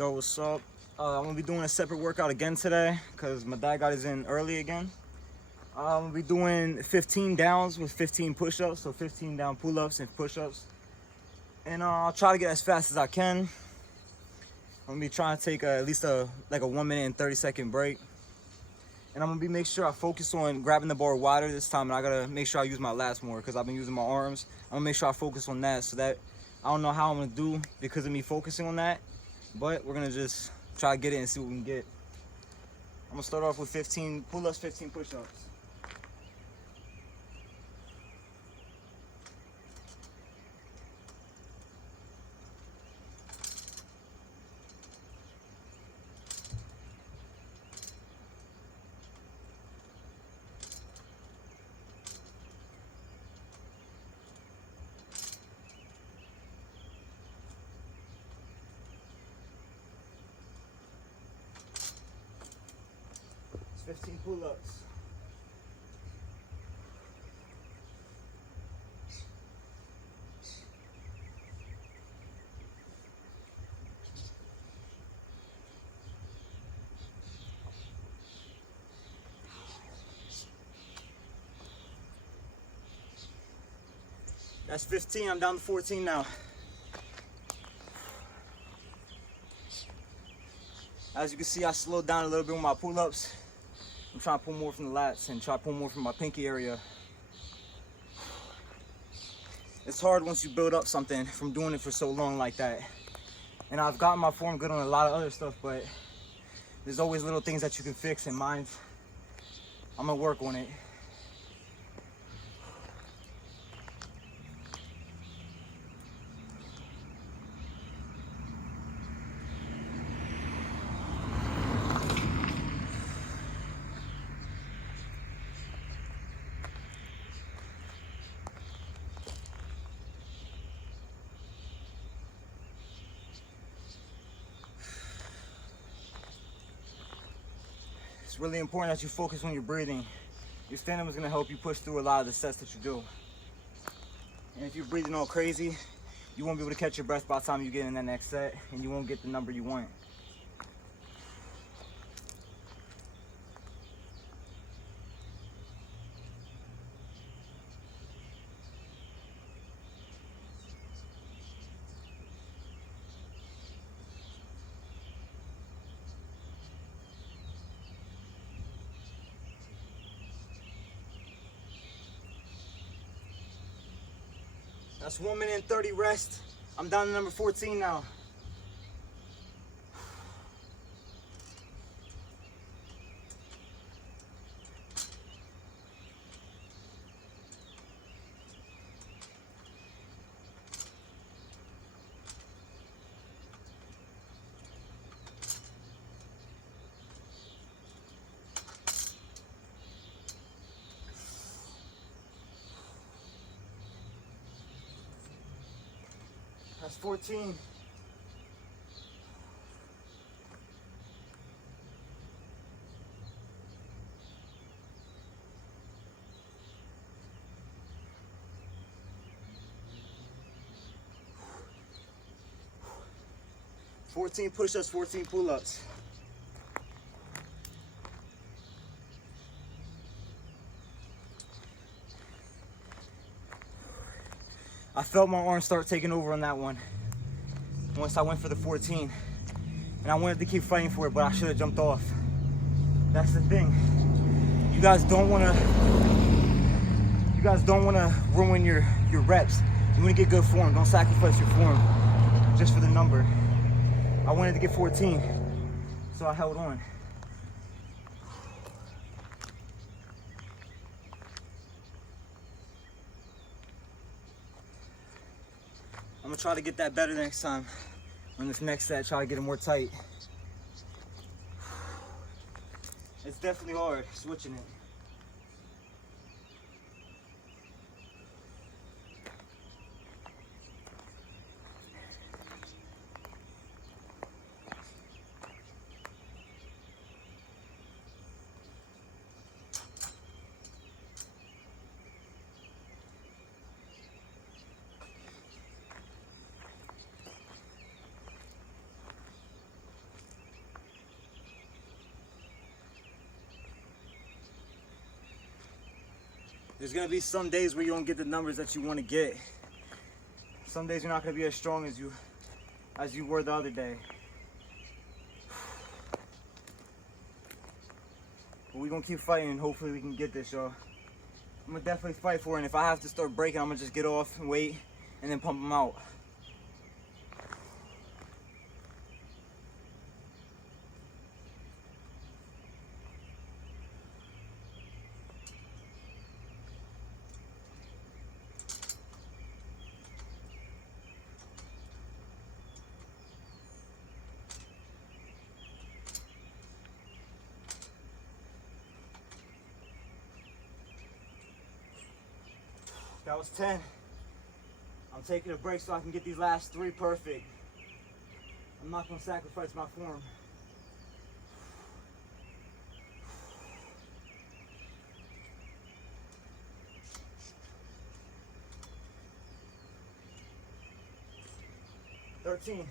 Yo, what's up? I'm gonna be doing a separate workout again today because my dad got his in early again. I'm gonna be doing 15 downs with 15 push-ups, so 15 down pull-ups and push-ups. And I'll try to get as fast as I can. I'm gonna be trying to take at least a 1 minute and 30-second break. And I'm gonna be make sure I focus on grabbing the bar wider this time, and I gotta make sure I use my lats more because I've been using my arms. I'm gonna make sure I focus on that so that I don't know how I'm gonna do because of me focusing on that, but we're gonna just try to get it and see what we can get. I'm gonna start off with 15 pull-ups, 15 push-ups. It's 15 pull-ups. That's 15, I'm down to 14 now. As you can see, I slowed down a little bit with my pull-ups. I'm trying to pull more from the lats and try to pull more from my pinky area. It's hard once you build up something from doing it for so long like that. And I've gotten my form good on a lot of other stuff, but there's always little things that you can fix, and mine's, I'm gonna work on it. It's really important that you focus on your breathing. Your stand-up is gonna help you push through a lot of the sets that you do. And if you're breathing all crazy, you won't be able to catch your breath by the time you get in that next set, and you won't get the number you want. That's 1 minute and 30 rest. I'm down to number 14 now. That's 14. Fourteen push-ups, 14 pull-ups. I felt my arms start taking over on that one once I went for the 14. And I wanted to keep fighting for it, but I should have jumped off. That's the thing. You guys don't wanna ruin your reps. You wanna get good form. Don't sacrifice your form just for the number. I wanted to get 14, so I held on. I'm gonna try to get that better next time. On this next set, try to get it more tight. It's definitely hard switching it. There's gonna be some days where you don't get the numbers that you want to get. Some days you're not gonna be as strong as you were the other day. But we're gonna keep fighting and hopefully we can get this, y'all. I'm gonna definitely fight for it, and if I have to start breaking, I'm gonna just get off and wait and then pump them out. That was 10. I'm taking a break so I can get these last 3 perfect. I'm not gonna sacrifice my form. "13.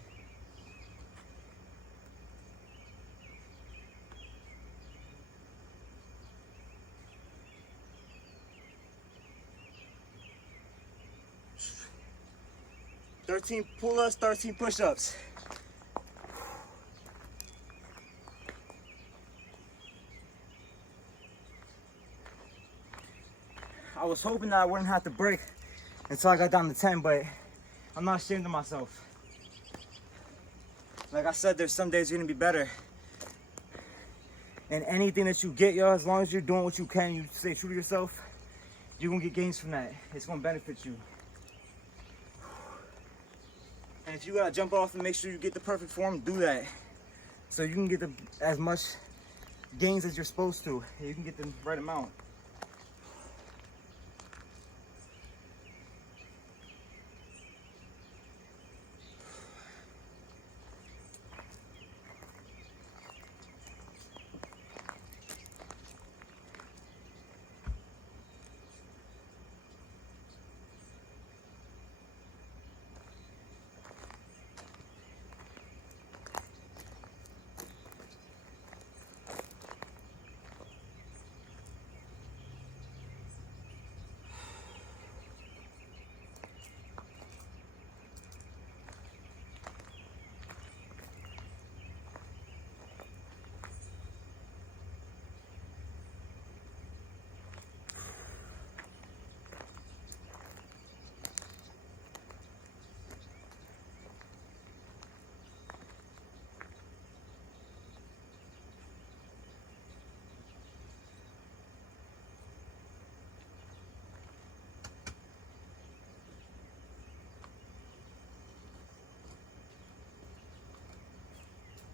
13 pull-ups, 13 push-ups. I was hoping that I wouldn't have to break until I got down to 10, but I'm not ashamed of myself. Like I said, there's some days you're gonna be better. And anything that you get, y'all, as long as you're doing what you can, you stay true to yourself, you're gonna get gains from that. It's gonna benefit you. And if you gotta jump off and make sure you get the perfect form, do that. So you can get as much gains as you're supposed to. You can get the right amount.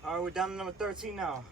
All right, we're down to number 13 now.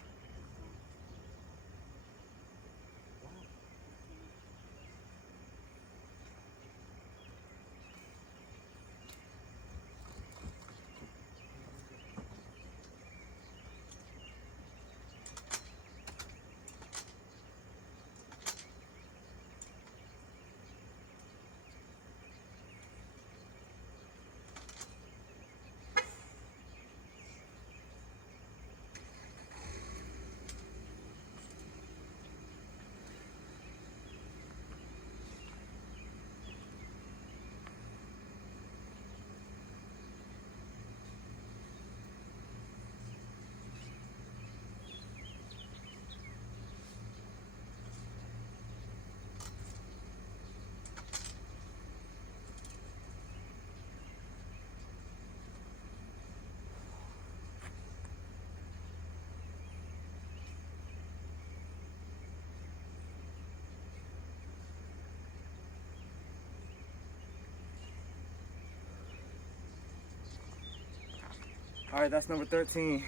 All right, that's number 13.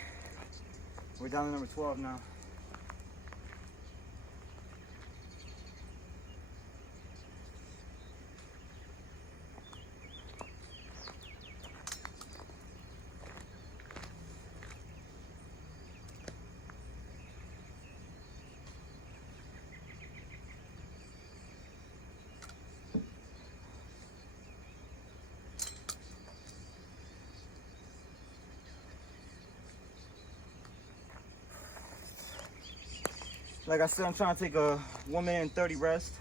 We're down to number 12 now. Like I said, I'm trying to take a 1 minute and 30 rest.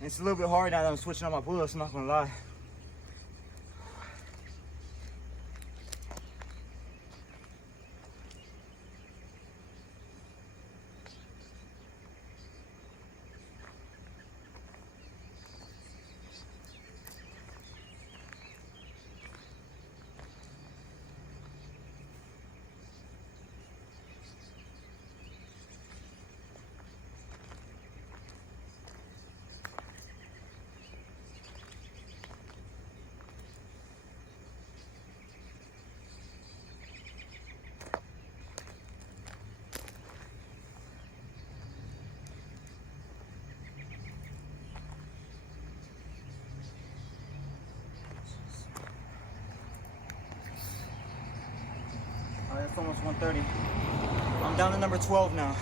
And it's a little bit hard now that I'm switching up my pull-ups, I'm not gonna lie. All right, it's almost 1:30. I'm down to number 12 now.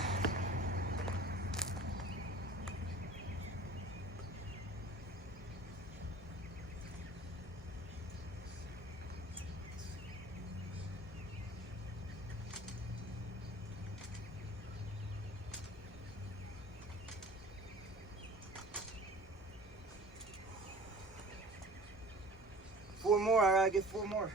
Four more, I gotta get 4 more.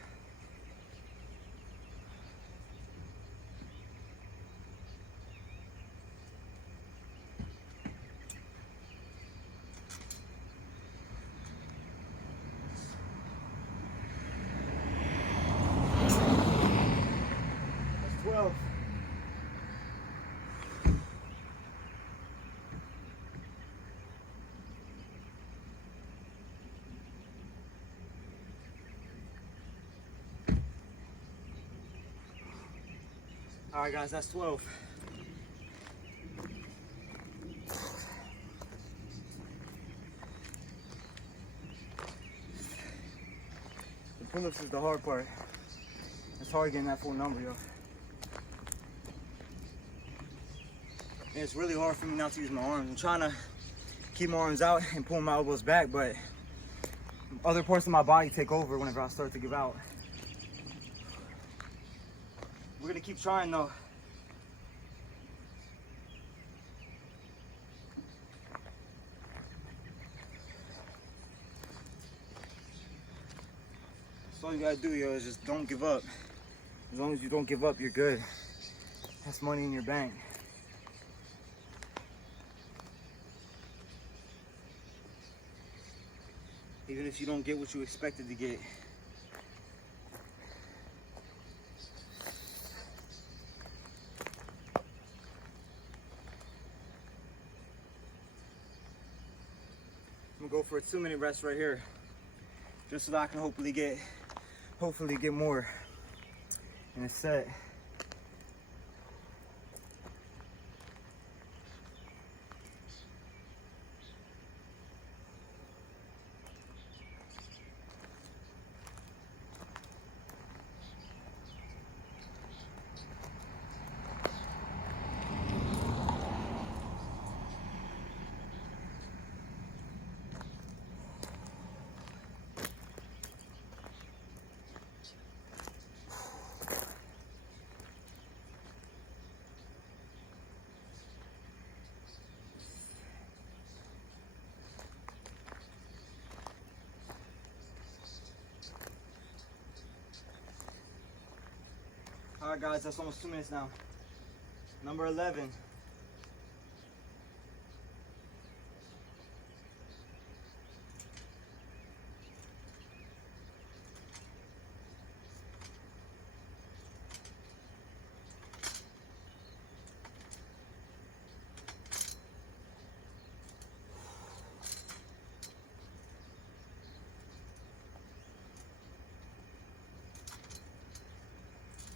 That's 12. All right, guys, that's 12. The pull-ups is the hard part. It's hard getting that full number, yo. And it's really hard for me not to use my arms. I'm trying to keep my arms out and pull my elbows back, but other parts of my body take over whenever I start to give out. We're gonna keep trying though. That's all you gotta do, yo, is just don't give up. As long as you don't give up, you're good. That's money in your bank. Even if you don't get what you expected to get. I'm gonna go for a 2-minute rest right here, just so that I can hopefully get more in a set. All right, guys, that's almost 2 minutes now. Number 11.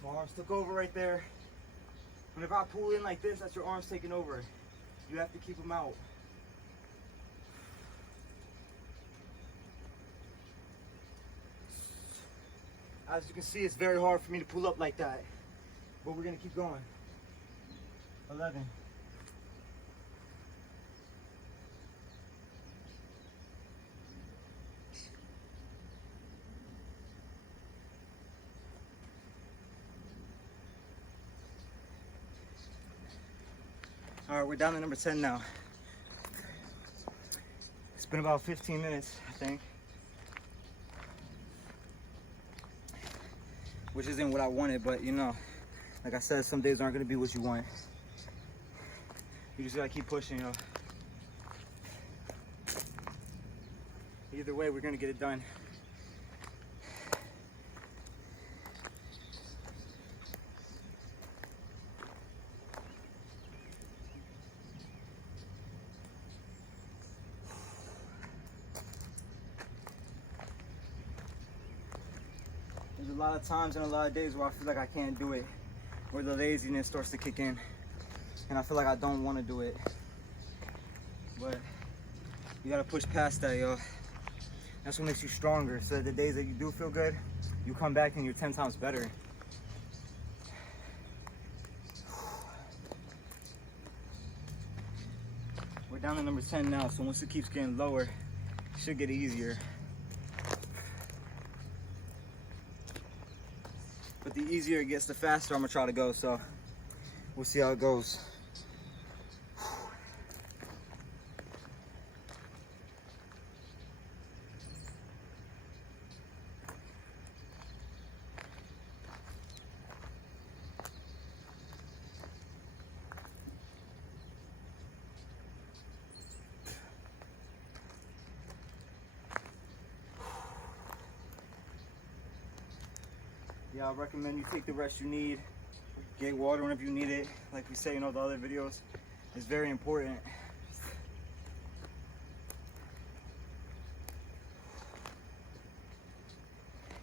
My arms took over right there. Whenever I pull in like this, that's your arms taking over. You have to keep them out. As you can see, it's very hard for me to pull up like that, but we're gonna keep going. 11. All right, we're down to number 10 now. been about 15 minutes, I think. Which isn't what I wanted, but you know, like I said, some days aren't gonna be what you want. You just gotta keep pushing, yo. Either way, we're gonna get it done. There's a lot of times and a lot of days where I feel like I can't do it, where the laziness starts to kick in, and I feel like I don't want to do it. But you gotta push past that, yo. That's what makes you stronger, so that the days that you do feel good, you come back and you're 10 times better. We're down to number 10 now, so once it keeps getting lower, it should get easier. But the easier it gets, the faster I'm gonna try to go, so we'll see how it goes. Yeah, I recommend you take the rest you need. Get water whenever you need it. Like we say in all the other videos, it's very important.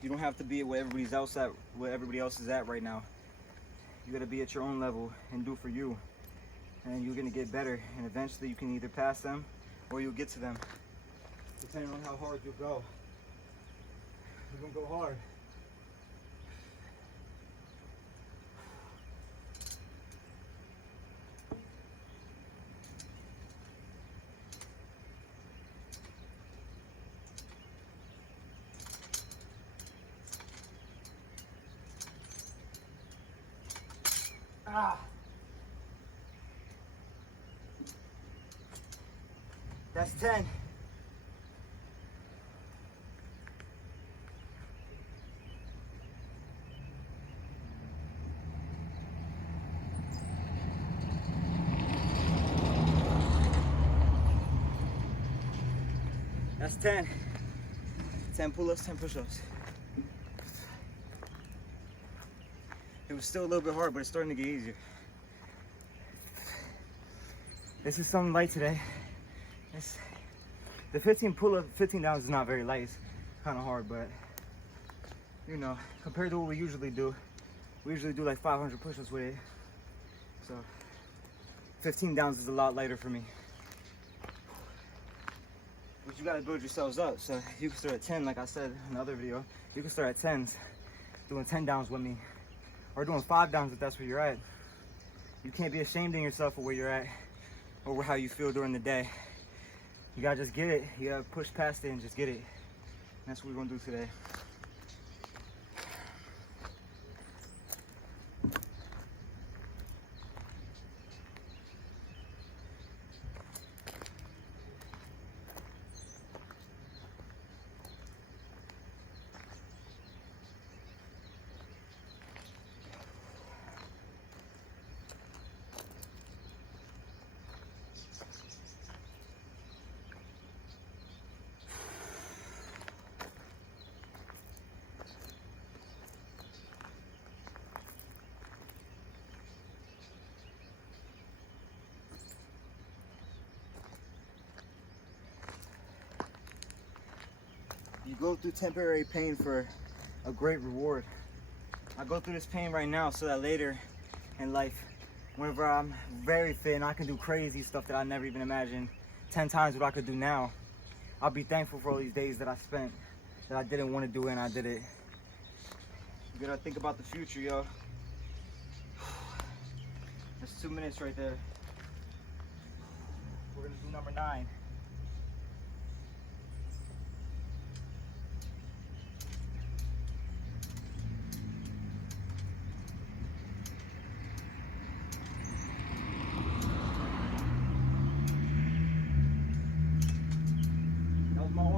You don't have to be where everybody else is at right now. You gotta be at your own level and do for you. And you're gonna get better. And eventually you can either pass them or you'll get to them. Depending on how hard you go. You're gonna go hard. Ah. That's 10. That's 10. 10 pull-ups, 10 push-ups. It was still a little bit hard, but it's starting to get easier. This is something light today. The 15 pull-up, 15 downs is not very light. It's kind of hard, but you know, compared to what we usually do like 500 push-ups with it. So 15 downs is a lot lighter for me. But you gotta build yourselves up. So you can start at 10, like I said in the other video. You can start at 10s, doing 10 downs with me. Or doing 5 downs if that's where you're at. You can't be ashamed of yourself for where you're at or how you feel during the day. You gotta just get it. You gotta push past it and just get it. And that's what we're gonna do today. You go through temporary pain for a great reward. I go through this pain right now so that later in life, whenever I'm very fit and I can do crazy stuff that I never even imagined, 10 times what I could do now, I'll be thankful for all these days that I spent, that I didn't want to do it and I did it. You gotta think about the future, yo. That's 2 minutes right there. We're gonna do number 9.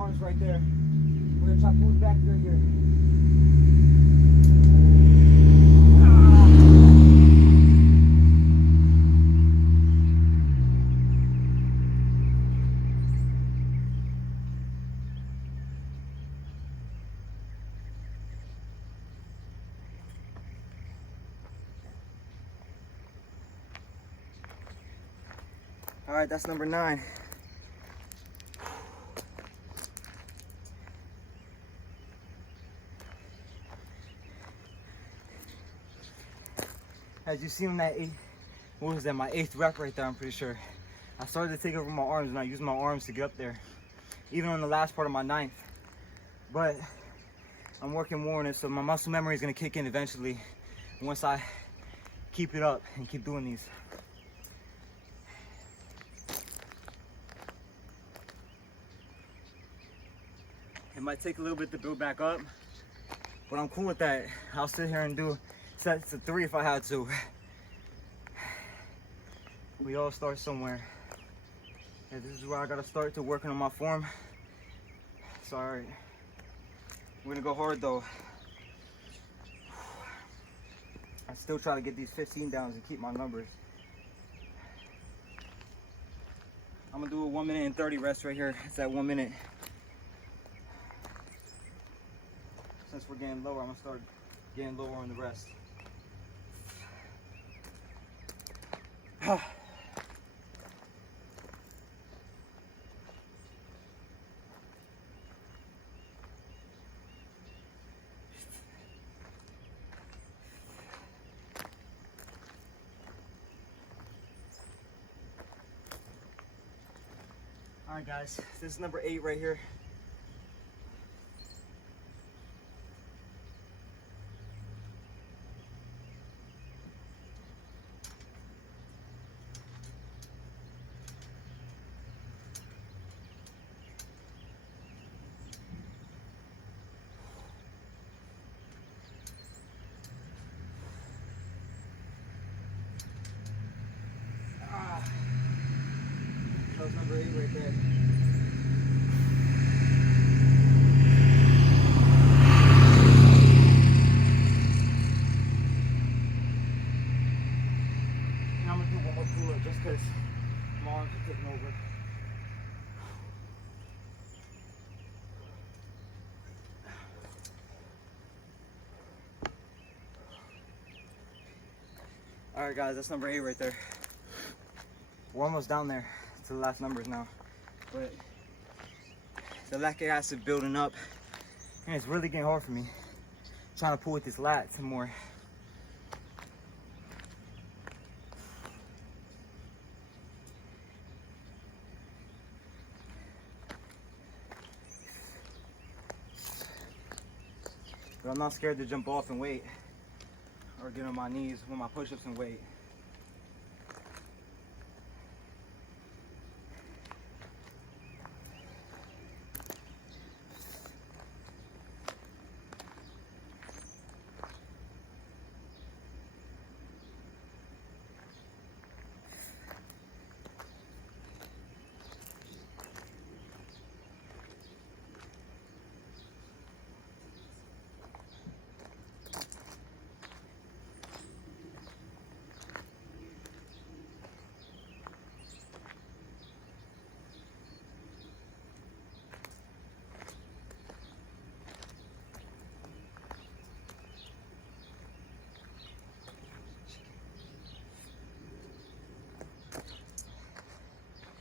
arms right there. We're gonna try to pull it back right here. All right, that's number 9. As you see on that what was that, my 8th rep right there, I'm pretty sure. I started to take over my arms and I used my arms to get up there. Even on the last part of my 9th. But I'm working more on it, so my muscle memory is gonna kick in eventually once I keep it up and keep doing these. It might take a little bit to build back up, but I'm cool with that. I'll sit here and do sets of 3 if I had to. We all start somewhere. And this is where I gotta start to working on my form. So, all right. We're gonna go hard though. I still try to get these 15 downs and keep my numbers. I'm gonna do a 1 minute and 30 rest right here. It's at 1 minute. Since we're getting lower, I'm gonna start getting lower on the rest. All right, guys, this is number 8 right here. That was number 8 right there. And I'm gonna do one more pull-up just because my arms are taking over. All right, guys, that's number 8 right there. We're almost down there to the last numbers now, but the lactic acid building up, and it's really getting hard for me. Trying to pull with this lat some more. But I'm not scared to jump off and wait, or get on my knees with my push-ups and wait.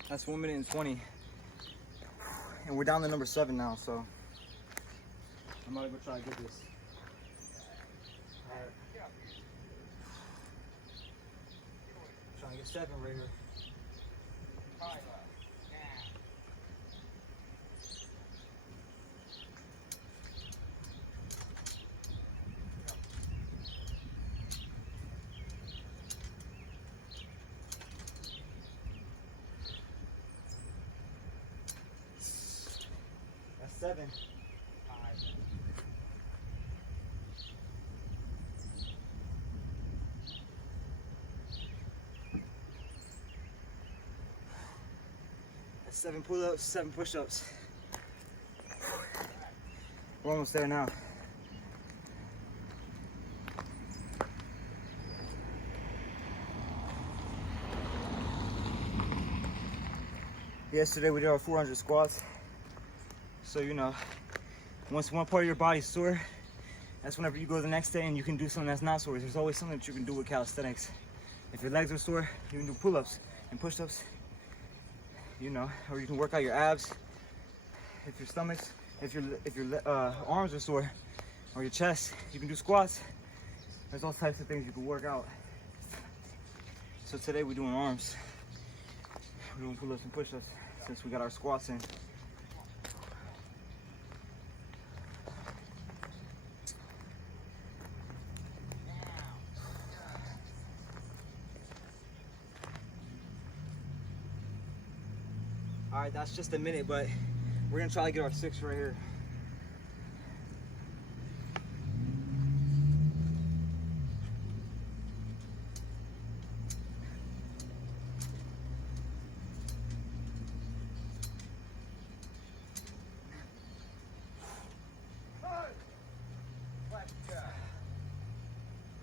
That's 1 minute and 20. And we're down to number 7 now, so I'm gonna go try to get this. Alright. Trying to get 7 right here. That's 7. That's 7 pull-ups, 7 push-ups. We're almost there now. Yesterday we did our 400 squats. So, you know, once one part of your body's sore, that's whenever you go the next day and you can do something that's not sore. There's always something that you can do with calisthenics. If your legs are sore, you can do pull-ups and push-ups, you know, or you can work out your abs. If your stomach's, if your arms are sore, or your chest, you can do squats. There's all types of things you can work out. So today we're doing arms. We're doing pull-ups and push-ups since we got our squats in. All right, that's just a minute, but we're gonna try to get our 6 right here.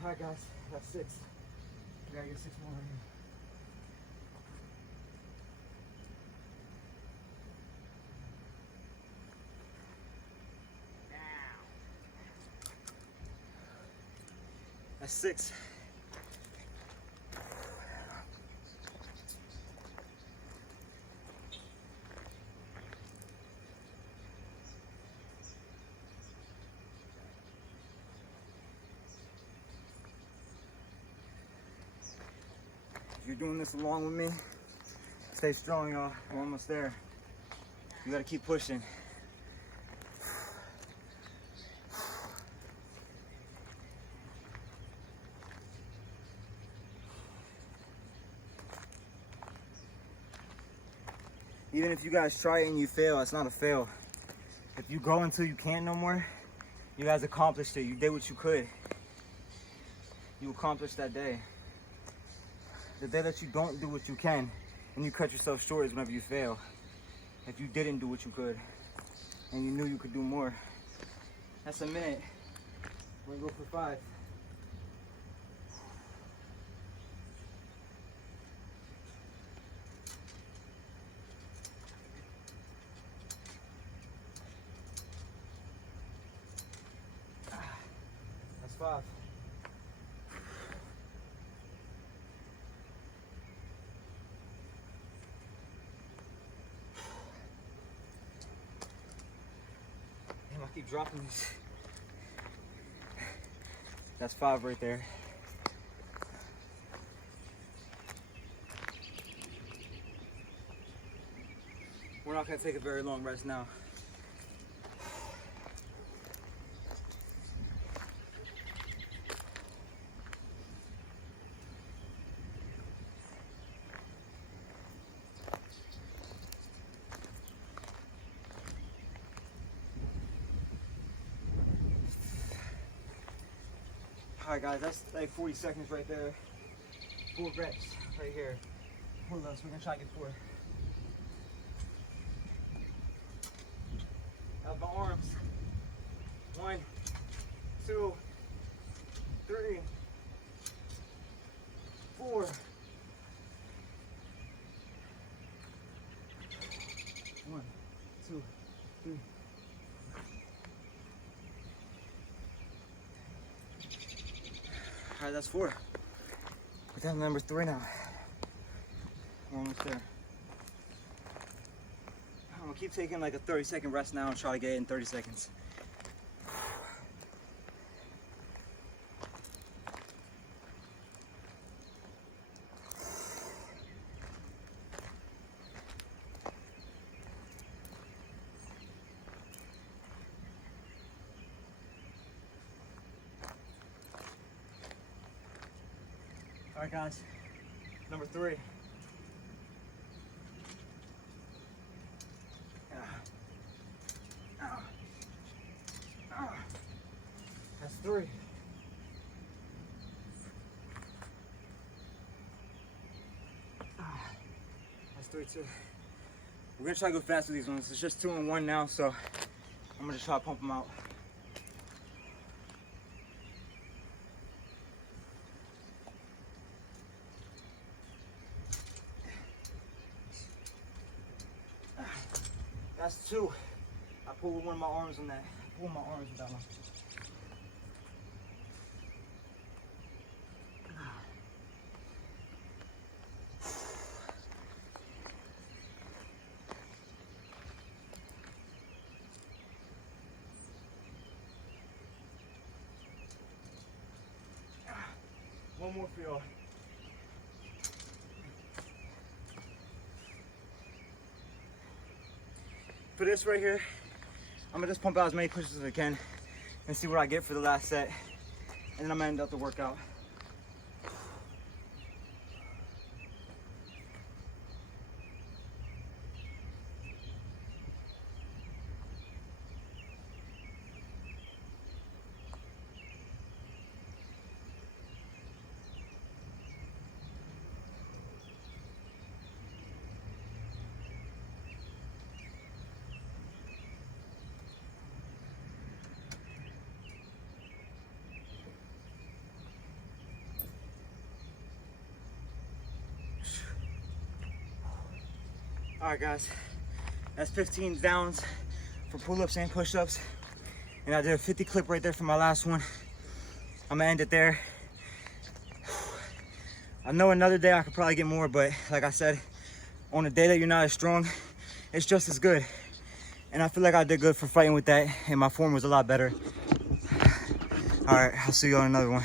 All right, guys, that's 6. We gotta get 6 more right here. That's 6. If you're doing this along with me, stay strong, y'all. We're almost there. You gotta keep pushing. Even if you guys try it and you fail, it's not a fail. If you go until you can't no more, you guys accomplished it. You did what you could. You accomplished that day. The day that you don't do what you can and you cut yourself short is whenever you fail. If you didn't do what you could and you knew you could do more. That's a minute. We're gonna go for 5. That's 5. Damn, I keep dropping these. That's 5 right there. We're not gonna take a very long rest now. Alright guys, that's like 40 seconds right there. 4 reps right here. Hold on, so we're gonna try to get 4. Out my arms. 1, 2, 3, 4. 1, 2, 3. All right, that's 4. We're down to number 3 now. We're almost there. I'm gonna keep taking like a 30-second rest now and try to get it in 30 seconds. All right, guys, number 3. That's 3. That's 3 too. We're gonna try to go fast with these ones. It's just 2 and 1 now, so I'm gonna just try to pump them out. That's 2. I pulled with one of my arms on that. Pull my arms with that one. One more for y'all. For this right here, I'm gonna just pump out as many pushes as I can and see what I get for the last set. And then I'm gonna end up the workout. All right, guys, that's 15 downs for pull-ups and push-ups. And I did a 50 clip right there for my last one. I'm gonna end it there. I know another day I could probably get more, but like I said, on a day that you're not as strong, it's just as good. And I feel like I did good for fighting with that, and my form was a lot better. All right, I'll see you on another one.